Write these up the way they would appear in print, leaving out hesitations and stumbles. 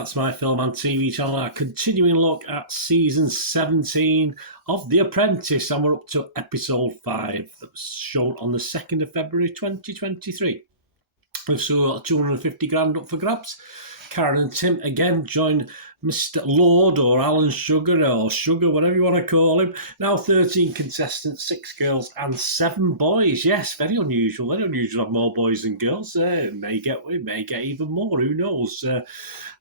That's My Film and TV channel. Our continuing look at season 17 of The Apprentice, and we're up to episode 5 that was shown on the 2nd of February 2023. We've still got 250 grand up for grabs. Karen and Tim again join Mr. Lord or Alan Sugar or Sugar, whatever you want to call him. Now 13 contestants, 6 girls and 7 boys. Yes, very unusual. Very unusual to have more boys than girls. We may get even more. Who knows? There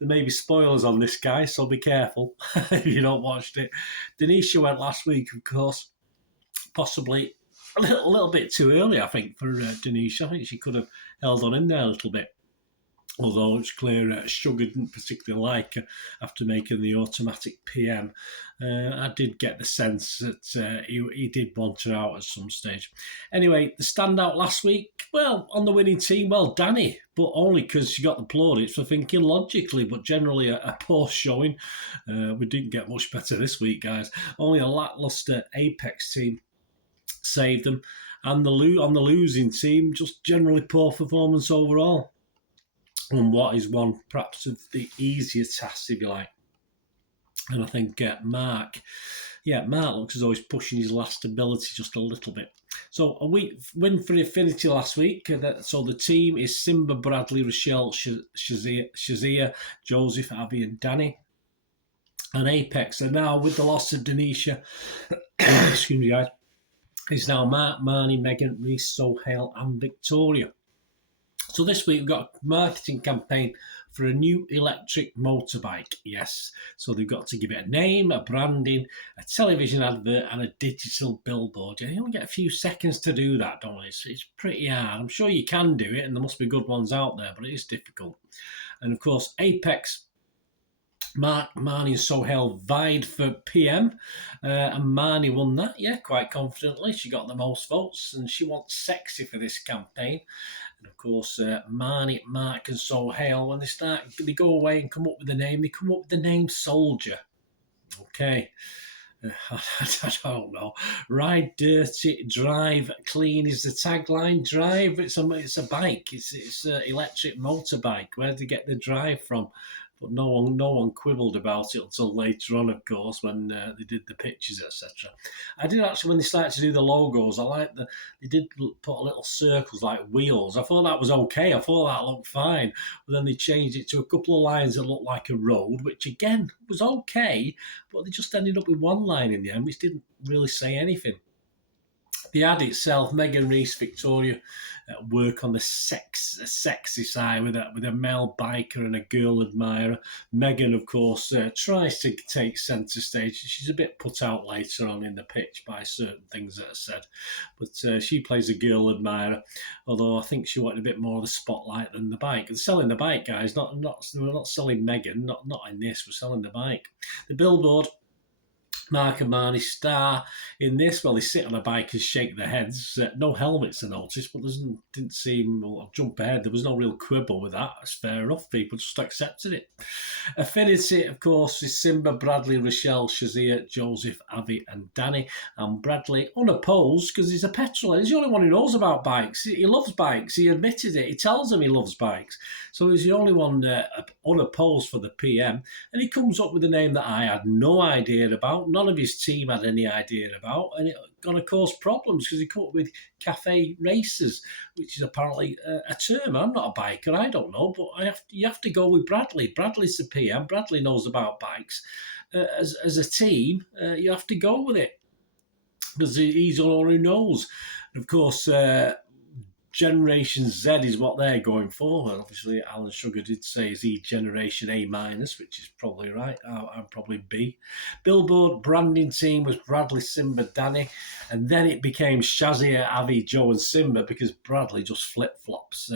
may be spoilers on this, guy, so be careful if you don't watched it. Denisha went last week, of course. Possibly a little bit too early, I think, for Denisha. I think she could have held on in there a little bit. Although it's clear Sugar didn't particularly like her after making the automatic PM. I did get the sense that he did want her out at some stage. Anyway, the standout last week, well, on the winning team, well, Danny, but only because she got the plaudits for thinking logically, but generally a poor showing. We didn't get much better this week, guys. Only a lacklustre Apex team saved them. And on the losing team, just generally poor performance overall. On what is one perhaps of the easier tasks, if you like. And I think Mark looks as though he's pushing his last ability just a little bit. So a win for Affinity last week. So the team is Simba, Bradley, Rochelle, Shazia, Joseph, Abby and Danny. And Apex, and now with the loss of Denisha, excuse me guys, is now Mark, Marnie, Megan, Reese, Sohail and Victoria. So this week we've got a marketing campaign for a new electric motorbike. Yes, so they've got to give it a name, a branding, a television advert and a digital billboard. You only get a few seconds to do that, don't you? It's pretty hard. I'm sure you can do it and there must be good ones out there, but it is difficult. And of course, Apex, Mark, Marnie and Sohail vied for PM and Marnie won that, quite confidently. She got the most votes and she wants sexy for this campaign. And of course, Marnie, Mark and Sohail, when they go away and come up with a name, they come up with the name Soldier. Okay. I don't know. Ride dirty, drive clean is the tagline. Drive, it's a bike. It's an electric motorbike. Where did they get the drive from? But no one quibbled about it until later on, of course, when they did the pictures, etc. I did actually, when they started to do the logos, I liked they did put little circles like wheels. I thought that was okay. I thought that looked fine. But then they changed it to a couple of lines that looked like a road, which again was okay, but they just ended up with one line in the end, which didn't really say anything. The ad itself, Megan, Reese, Victoria work on the sexy side with a male biker and a girl admirer. Megan, of course, tries to take centre stage. She's a bit put out later on in the pitch by certain things that are said. But she plays a girl admirer, although I think she wanted a bit more of the spotlight than the bike. They're selling the bike, guys. We're not selling Megan, not in this. We're selling the bike. The billboard, Mark and Marnie star in this. Well, they sit on a bike and shake their heads. No helmets, I noticed, but didn't seem. Well, I'll jump ahead. There was no real quibble with that. It's fair enough. People just accepted it. Affinity, of course, is Simba, Bradley, Rochelle, Shazia, Joseph, Avi, and Danny. And Bradley unopposed because he's a petrol. He's the only one who knows about bikes. He loves bikes. He admitted it. He tells them he loves bikes. So he's the only one unopposed for the PM. And he comes up with a name that I had no idea about. None of his team had any idea about, and it going to cause problems because he come up with cafe racers, which is apparently a term. I'm not a biker, I don't know, but you have to go with Bradley. Bradley's the PM. Bradley knows about bikes. As a team, you have to go with it because he's the one who knows. And of course, Generation Z is what they're going for. And obviously, Alan Sugar did say is he Generation A-, which is probably right. I'm probably B. Billboard branding team was Bradley, Simba, Danny. And then it became Shazia, Avi, Joe and Simba because Bradley just flip-flops.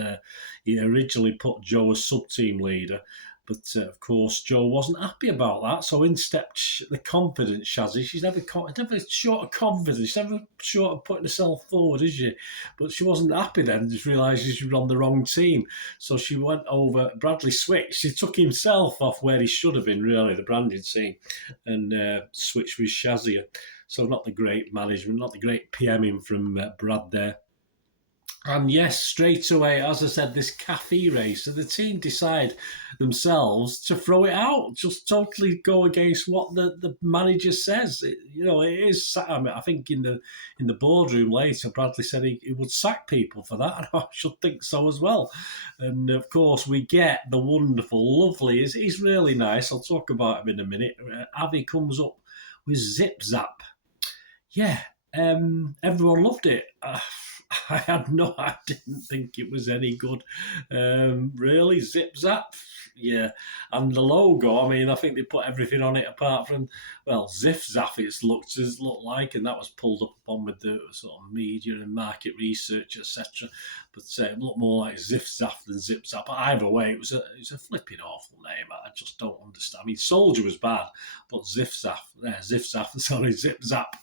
He originally put Joe as sub-team leader. But, of course, Joe wasn't happy about that. So in stepped the confident Shazzy. She's never short of confidence. She's never short of putting herself forward, is she? But she wasn't happy then. Just realised she was on the wrong team. So she went over. Bradley switched. He took himself off where he should have been, really, the branding team, and switched with Shazia. So not the great management, not the great PMing from Brad there. And yes, straight away, as I said, this cafe race. So the team decide themselves to throw it out, just totally go against what the manager says. It is. I mean, I think in the boardroom later, Bradley said he would sack people for that, and I should think so as well. And of course, we get the wonderful, lovely. He's really nice. I'll talk about him in a minute. Avi comes up with Zip Zap. Yeah, everyone loved it. I didn't think it was any good. Really, Zip Zap, yeah. And the logo, I mean, I think they put everything on it apart from, well, Ziff Zap. Looked like, and that was pulled up upon with the sort of media and market research, etc. But it looked more like Ziff Zap than Zip Zap. But either way, it was a flipping awful name. I just don't understand. I mean, Soldier was bad, but Ziff Zap, sorry, Zip Zap,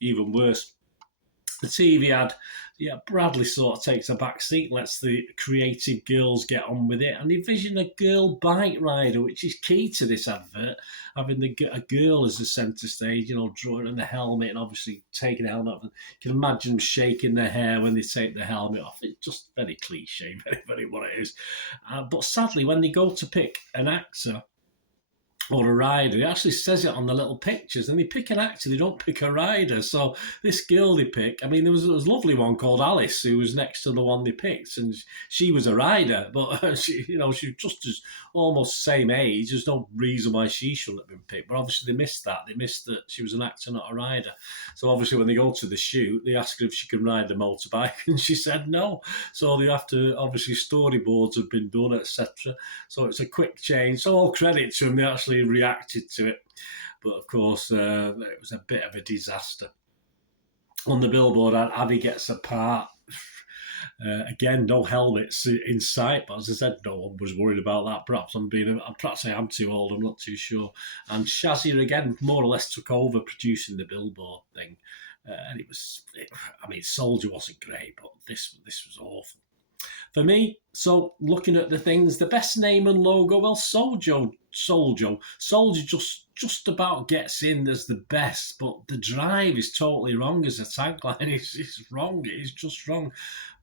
even worse. The TV ad, yeah, Bradley sort of takes a back seat, lets the creative girls get on with it, and envision a girl bike rider, which is key to this advert, having a girl as the centre stage, drawing on the helmet and obviously taking the helmet off. You can imagine them shaking their hair when they take the helmet off. It's just very cliche, very, very what it is. But sadly, when they go to pick an actor or a rider. It actually says it on the little pictures, and they pick an actor, they don't pick a rider. So this girl they pick, I mean, there was a lovely one called Alice who was next to the one they picked, and she was a rider, but she was just as almost same age. There's no reason why she shouldn't have been picked, but obviously they missed that. They missed that she was an actor, not a rider. So obviously when they go to the shoot, they ask her if she can ride the motorbike, and she said no. So they have to, obviously storyboards have been done, etc. So it's a quick change. So all credit to them, they actually reacted to it. But of course, it was a bit of a disaster. On the billboard, Avi gets a part. Again, no helmets in sight, but as I said, no one was worried about that. Perhaps I am too old. I'm not too sure. And Shazia again, more or less took over producing the billboard thing, and Soldier wasn't great, but this was awful for me. So looking at the things, the best name and logo, well, Soldier just about gets in as the best, but the drive is totally wrong as a tagline. It's wrong. It's just wrong.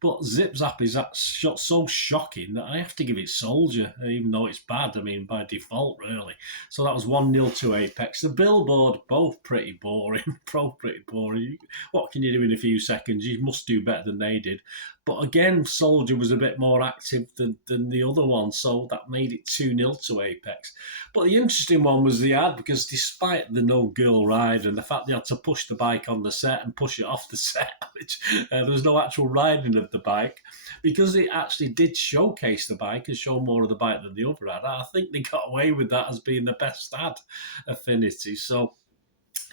But Zip Zap is that so shocking that I have to give it Soldier, even though it's bad. I mean, by default, really. So that was 1-0 to Apex. The billboard, both pretty boring. Pretty boring. What can you do in a few seconds? You must do better than they did. But again, Soldier was a bit more active than the other one, so that made it 2-0 to Apex. But the interesting one was the ad, because despite the no girl ride and the fact they had to push the bike on the set and push it off the set, which there was no actual riding of the bike, because it actually did showcase the bike and show more of the bike than the other ad. I think they got away with that as being the best ad, Affinity. So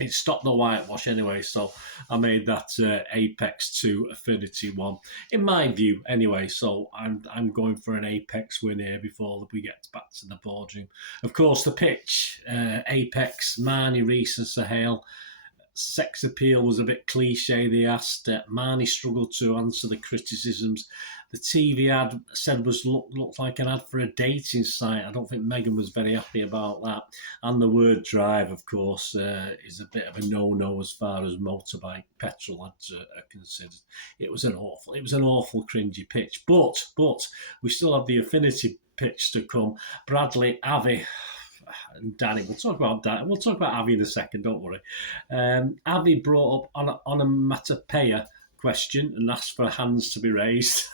it stopped the whitewash anyway, so I made that Apex 2 Affinity 1, in my view anyway. So I'm going for an Apex win here before we get back to the boardroom. Of course, the pitch, Apex, Marnie, Reese and Sahel. Sex appeal was a bit cliche, they asked. Marnie struggled to answer the criticisms. The TV ad said looked like an ad for a dating site. I don't think Megan was very happy about that. And the word drive, of course, is a bit of a no-no as far as motorbike petrol ads are considered. It was an awful cringy pitch. But we still have the Affinity pitch to come. Bradley, Avi, and Danny. We'll talk about that. We'll talk about Avi in a second. Don't worry. Avi brought up onomatopoeia question and asked for hands to be raised.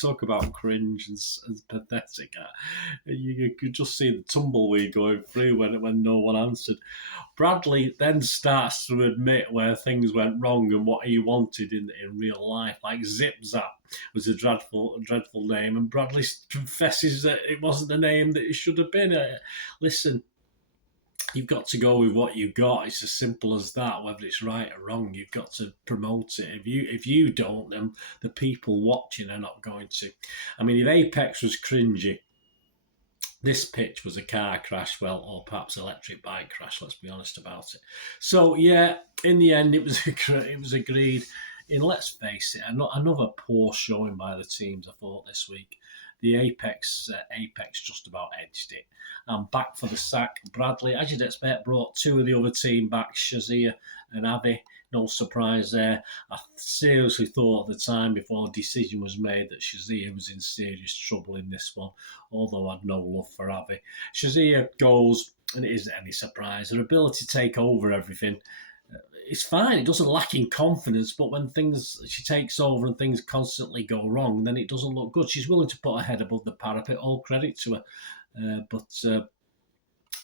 Talk about cringe and pathetic. You could just see the tumbleweed going through when no one answered. Bradley then starts to admit where things went wrong and what he wanted in real life, like Zip Zap was a dreadful name, and Bradley confesses that it wasn't the name that it should have been. Listen, you've got to go with what you got. It's as simple as that. Whether it's right or wrong, you've got to promote it. If you don't, then the people watching are not going to. I mean, if Apex was cringy, this pitch was a car crash, or perhaps electric bike crash. Let's be honest about it. So yeah, in the end, it was agreed. And let's face it, another poor showing by the teams, I thought, this week. the Apex just about edged it. And back for the sack, Bradley, as you'd expect, brought two of the other team back, Shazia and Avi. No surprise there. I seriously thought at the time before the decision was made that Shazia was in serious trouble in this one, although I had no love for Avi. Shazia goes, and it isn't any surprise. Her ability to take over everything, it's fine. It doesn't lack in confidence, but when she takes over and things constantly go wrong, then it doesn't look good. She's willing to put her head above the parapet. All credit to her. But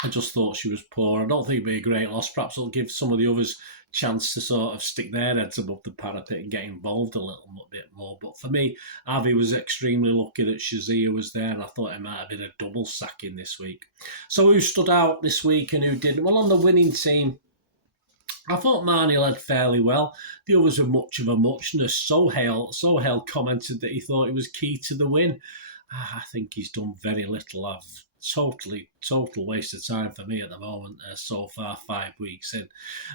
I just thought she was poor. I don't think it'd be a great loss. Perhaps it'll give some of the others a chance to sort of stick their heads above the parapet and get involved a little bit more. But for me, Avi was extremely lucky that Shazia was there, and I thought it might have been a double sacking this week. So who stood out this week and who didn't? Well, on the winning team, I thought Marnie led fairly well. The others were much of a muchness. Sohail commented that he thought it was key to the win. I think he's done very little. Total waste of time for me at the moment so far, 5 weeks in.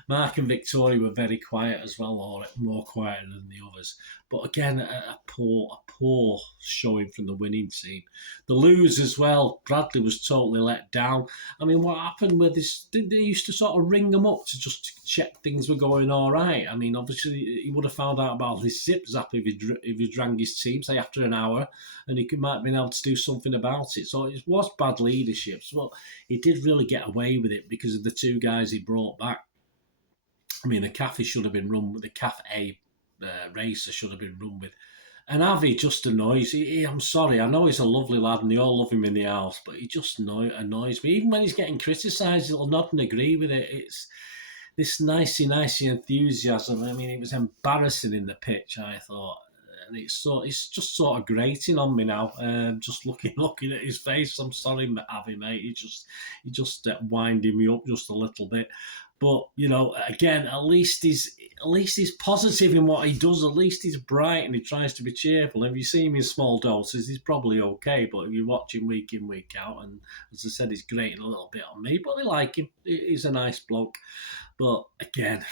Mark and Victoria were very quiet as well, or more quieter than the others. But again, a poor showing from the winning team. The lose as well, Bradley was totally let down. I mean, what happened with this? They used to sort of ring them up to just check things were going all right. I mean, obviously, he would have found out about his zip zap if he rang his team, say, after an hour, and he might have been able to do something about it. So it was bad leadership. Well, he did really get away with it because of the two guys he brought back. I mean, the CAF should have been run with the CAF A racer should have been run with. And Avi just annoys. I'm sorry, I know he's a lovely lad and they all love him in the house, but he just annoys me. Even when he's getting criticised, he'll nod and agree with it. It's this nicey enthusiasm. I mean, it was embarrassing in the pitch, I thought. And it's just sort of grating on me now. Just looking at his face. I'm sorry, Avi, mate. He just winding me up just a little bit. But you know, again, at least he's positive in what he does. At least he's bright and he tries to be cheerful. If you see him in small doses, he's probably okay. But if you watch him week in, week out, and as I said, he's grating a little bit on me. But I like him. He's a nice bloke. But again,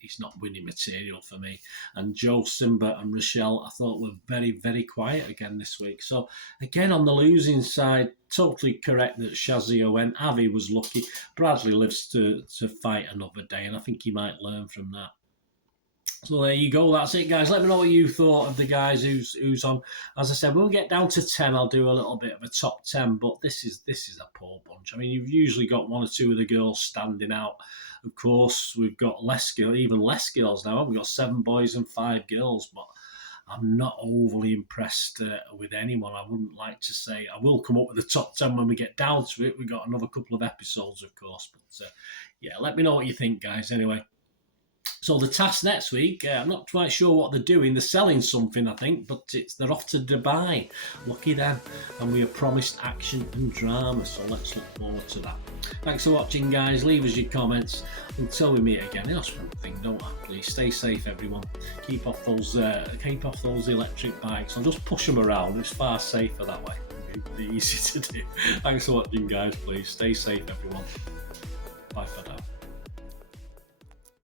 he's not winning material for me. And Joe, Simba and Rochelle, I thought were very, very quiet again this week. So again, on the losing side, totally correct that Shazia went. Avi was lucky. Bradley lives to fight another day, and I think he might learn from that. So there you go. That's it, guys. Let me know what you thought of the guys who's on. As I said, we'll get down to 10. I'll do a little bit of a top 10, but this is a poor bunch. I mean, you've usually got one or two of the girls standing out. Of course, we've got even less girls now. We've got 7 boys and 5 girls, but I'm not overly impressed with anyone. I wouldn't like to say. I will come up with the top 10 when we get down to it. We've got another couple of episodes, of course. But yeah, let me know what you think, guys. Anyway. So the task next week, I'm not quite sure what they're doing. They're selling something, I think, but they're off to Dubai. Lucky them. And we are promised action and drama, so let's look forward to that. Thanks for watching, guys. Leave us your comments. Until we meet again, that's one thing, don't I? Please stay safe, everyone. Keep off those electric bikes. I'll just push them around. It's far safer that way. It'll be easy to do. Thanks for watching, guys. Please stay safe, everyone. Bye for now.